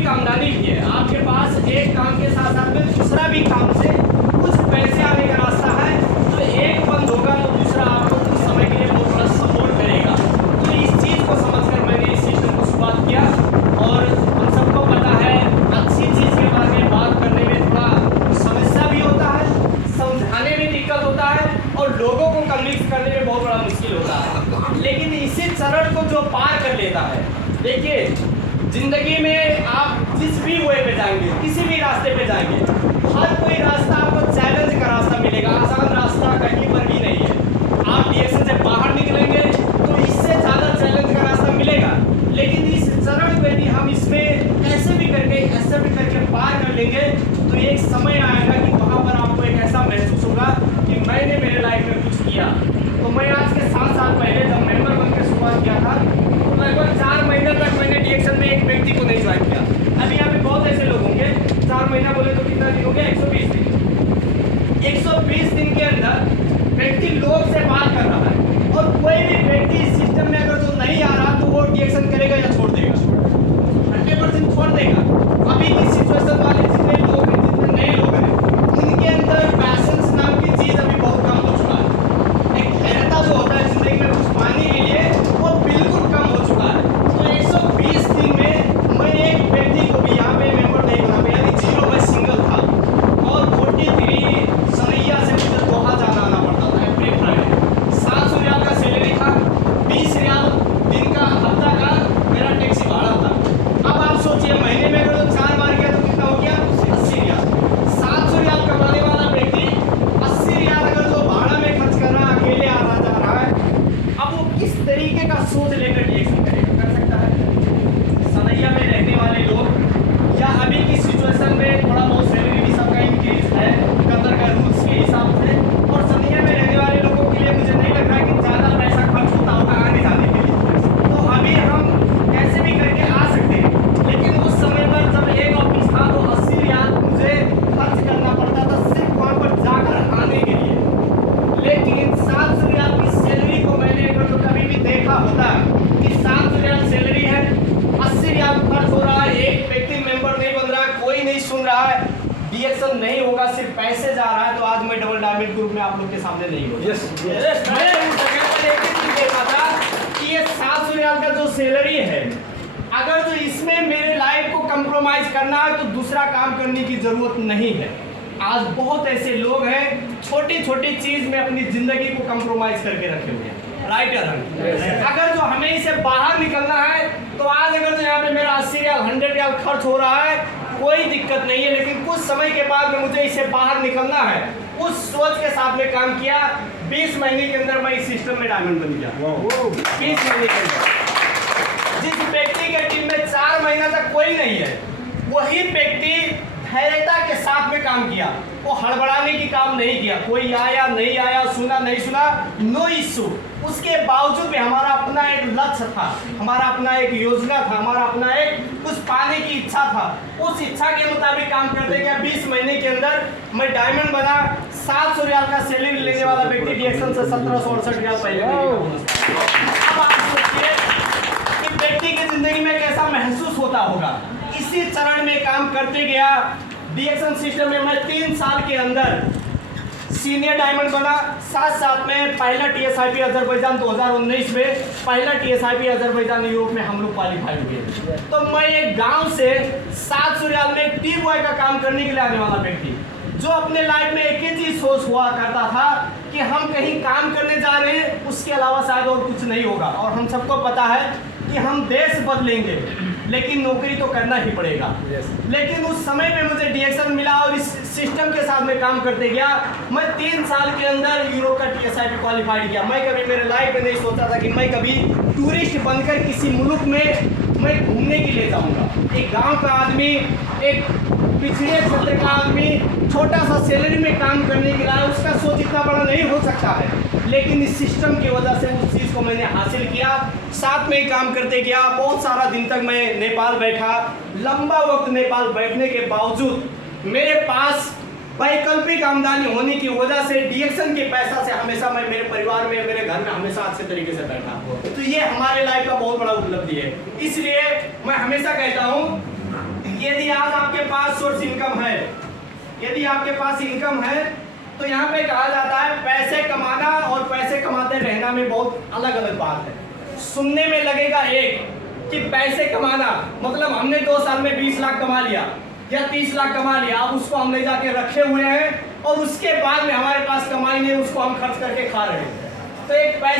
वैकल्पिक आमदनी भी है, आपके पास एक काम के साथ साथ में दूसरा भी काम से कुछ पैसे आने का रास्ता है, तो एक बंद होगा तो दूसरा आपको कुछ समय के लिए बहुत बड़ा सपोर्ट करेगा। तो इस चीज़ को समझकर मैंने इस सिस्टम को शुरुआत किया। और हम सबको पता है अच्छी चीज़ के बारे में बात करने में थोड़ा समस्या भी होता है, समझाने में दिक्कत होता है और लोगों को कन्विंस करने में बहुत बड़ा मुश्किल होता है। लेकिन इसी चरण को जो पार कर लेता है, देखिए जिंदगी में आप जिस भी वे पे जाएंगे, किसी भी रास्ते पे जाएंगे, हर कोई रास्ता आपको चैलेंज का रास्ता मिलेगा, आसान रास्ता कहीं पर भी नहीं है। आप डीएक्शन से बाहर निकलेंगे तो इससे ज़्यादा चैलेंज का रास्ता मिलेगा। लेकिन इस चरण को यदि हम इसमें ऐसे भी करके पार कर लेंगे तो एक समय आएगा कि वहाँ पर आपको एक ऐसा महसूस होगा कि मैंने मेरे लाइफ में कुछ किया। तो मैं आज के 7 साल पहले जब मेंबर बनकर शुरुआत किया था तो लगभग 4 महीने तक मैंने डीएक्शन में एक व्यक्ति को नहीं ज्वाइन किया। अभी यहाँ पे बहुत ऐसे लोग होंगे, 4 महीना बोले तो कितना दिन हो गया, 120 दिन। 120 दिन के अंदर व्यक्ति लोग से बात कर रहा है और कोई भी व्यक्ति इस सिस्टम में अगर जो नहीं आ रहा तो वो डीएक्शन करेगा या छोड़ देगा, 100% छोड़ देगा। अभी की सिचुएशन वाले जितने लोग हैं, जितने नए लोग हैं, उनके अंदर पैशंस नाम की चीज़ अभी बहुत कम हो चुका है। एक धैर्यता जो होता है जिंदगी में कुछ पाने के लिए वो बिल्कुल कम हो चुका है। तो 120 दिन में मैं एक व्यक्ति को भी यहाँ पे मेंबर नहीं बना, यानी जीरो में सिंगल था और 43 सनैया से मुझे दोहा जाना आना पड़ता था एवरी फ्राइडे। 700 रियाल का सैलरी था, 20 रियाल दिन का हफ्ता का मेरा टैक्सी भाड़ा था। अब आप सोचिए महीने में अगर तो 4 बार गया तो कितना हो गया, 80 रियाल। 700 रियाल कमाने वाला व्यक्ति 80 रियाल अगर जो भाड़ा में खर्च कर रहा है, अकेले आ रहा जा रहा है, अब वो किस तरीके का सोच लेकर डीएक्शन करेगा, कर सकता है? सनैया में रहने वाले लोग या अभी की सिचुएशन में थोड़ा बहुत सैलरी भी सबका इंक्रीज है कतर का रूल्स के हिसाब से, और सनैया में रहने वाले लोगों के लिए मुझे नहीं लग रहा है कि ज़्यादा पैसा खर्च होता होगा आने जाने के लिए। तो अभी हम कैसे भी करके आ सकते हैं, लेकिन उस समय पर जब एक ऑफिस था तो 80 रियाल मुझे खर्च करना पड़ता था सिर्फ वहाँ पर जाकर आने के लिए। लेकिन 700 रियाल की सैलरी को मैंने अगर तो कभी भी देखा होता कि 700 रियाल सैलरी है, 80 रियाल खर्च हो रहा है, एक व्यक्ति मेंबर नहीं बन रहा है, कोई नहीं सुन रहा है, डीएक्शन नहीं होगा, सिर्फ पैसे जा रहा है, तो आज मैं डबल डायमंड ग्रुप में आप लोग के सामने नहीं हूँ। मैं उस जगह पर एक ही चीज़ देखा था कि ये 700 रियाल का जो सैलरी है, अगर जो इसमें मेरे लाइफ को कंप्रोमाइज करना है तो दूसरा काम करने की जरूरत नहीं है। आज बहुत ऐसे लोग हैं छोटी छोटी चीज में अपनी जिंदगी को कंप्रोमाइज करके रखे हुए हैं, राइट या रॉन्ग? अगर जो हमें इसे बाहर निकलना है तो आज अगर जो यहाँ पे मेरा 80 रियाल 100 रियाल खर्च हो रहा है कोई दिक्कत नहीं है, लेकिन कुछ समय के बाद में मुझे इसे बाहर निकलना है, उस सोच के साथ में काम किया। 20 महीने के अंदर मैं इस सिस्टम में डायमंड बन गया। 20 महीने के अंदर जिस व्यक्ति के टीम में 4 महीना तक कोई नहीं है, वही व्यक्ति धैर्यता के साथ में काम किया, वो हड़बड़ाने की काम नहीं किया। कोई आया नहीं आया, सुना नहीं सुना, नो इशू। उसके बावजूद भी हमारा अपना एक लक्ष्य था, हमारा अपना एक योजना था, हमारा अपना एक कुछ पाने की इच्छा था। उस इच्छा के मुताबिक काम करते गया। 20 महीने के अंदर मैं डायमंड बना। 700 रियाल का सैलरी लेने वाला व्यक्ति डीएक्शन से 1768 रियाल पहले। अब आप सोचिए कि व्यक्ति की जिंदगी में कैसा महसूस होता होगा। इसी चरण में काम करते गया। डीएक्शन सिस्टम में मैं 3 साल के अंदर सीनियर डायमंड बना। साथ में पहला टीएसआईपी अजरबैजान 2019 में पहला टीएसआईपी अजरबैजान यूरोप में हम लोग क्वालिफाई हुए। तो मैं एक गांव से 700 रियाल में टी बॉय का काम करने के लिए आने वाला व्यक्ति, जो अपने लाइफ में एक ही चीज सोच हुआ करता था कि हम कहीं काम करने जा रहे हैं, उसके अलावा शायद और कुछ नहीं होगा। और हम सबको पता है कि हम देश बदलेंगे, लेकिन नौकरी तो करना ही पड़ेगा। लेकिन उस समय पे मुझे डीएक्शन मिला और इस सिस्टम के साथ में काम करते गया। मैं 3 साल के अंदर यूरोप का टीएसआईपी क्वालिफाइड किया। मैं कभी मेरे लाइफ में नहीं सोचा था कि मैं कभी टूरिस्ट बनकर किसी मुल्क में मैं घूमने के लिए जाऊंगा। एक गांव का आदमी, एक पिछड़े क्षेत्र का आदमी छोटा सा सैलरी में काम करने के लिए उसका सोच इतना बड़ा नहीं हो सकता है, लेकिन इस सिस्टम की वजह से उस चीज़ को मैंने हासिल किया। साथ में ही काम करते गया। बहुत सारा दिन तक मैं नेपाल बैठा। लंबा वक्त नेपाल बैठने के बावजूद मेरे पास वैकल्पिक आमदनी होने की वजह से डीएक्शन के पैसा से हमेशा मैं मेरे परिवार में, मेरे घर में हमेशा अच्छे तरीके से बैठा। तो ये हमारे लाइफ का बहुत बड़ा उपलब्धि है। इसलिए मैं हमेशा कहता हूँ यदि आज आपके पास सोर्स इनकम है, यदि आपके पास इनकम है, तो यहाँ पे कहा जाता है पैसे कमाना और पैसे कमाते रहना में बहुत अलग अलग बात है। सुनने में लगेगा एक कि पैसे कमाना मतलब हमने 2 साल में 20 लाख कमा लिया या 30 लाख कमा लिया, अब उसको हम ले जाके रखे हुए हैं और उसके बाद में हमारे पास कमाई नहीं, उसको हम खर्च करके खा रहे हैं। तो एक पैसे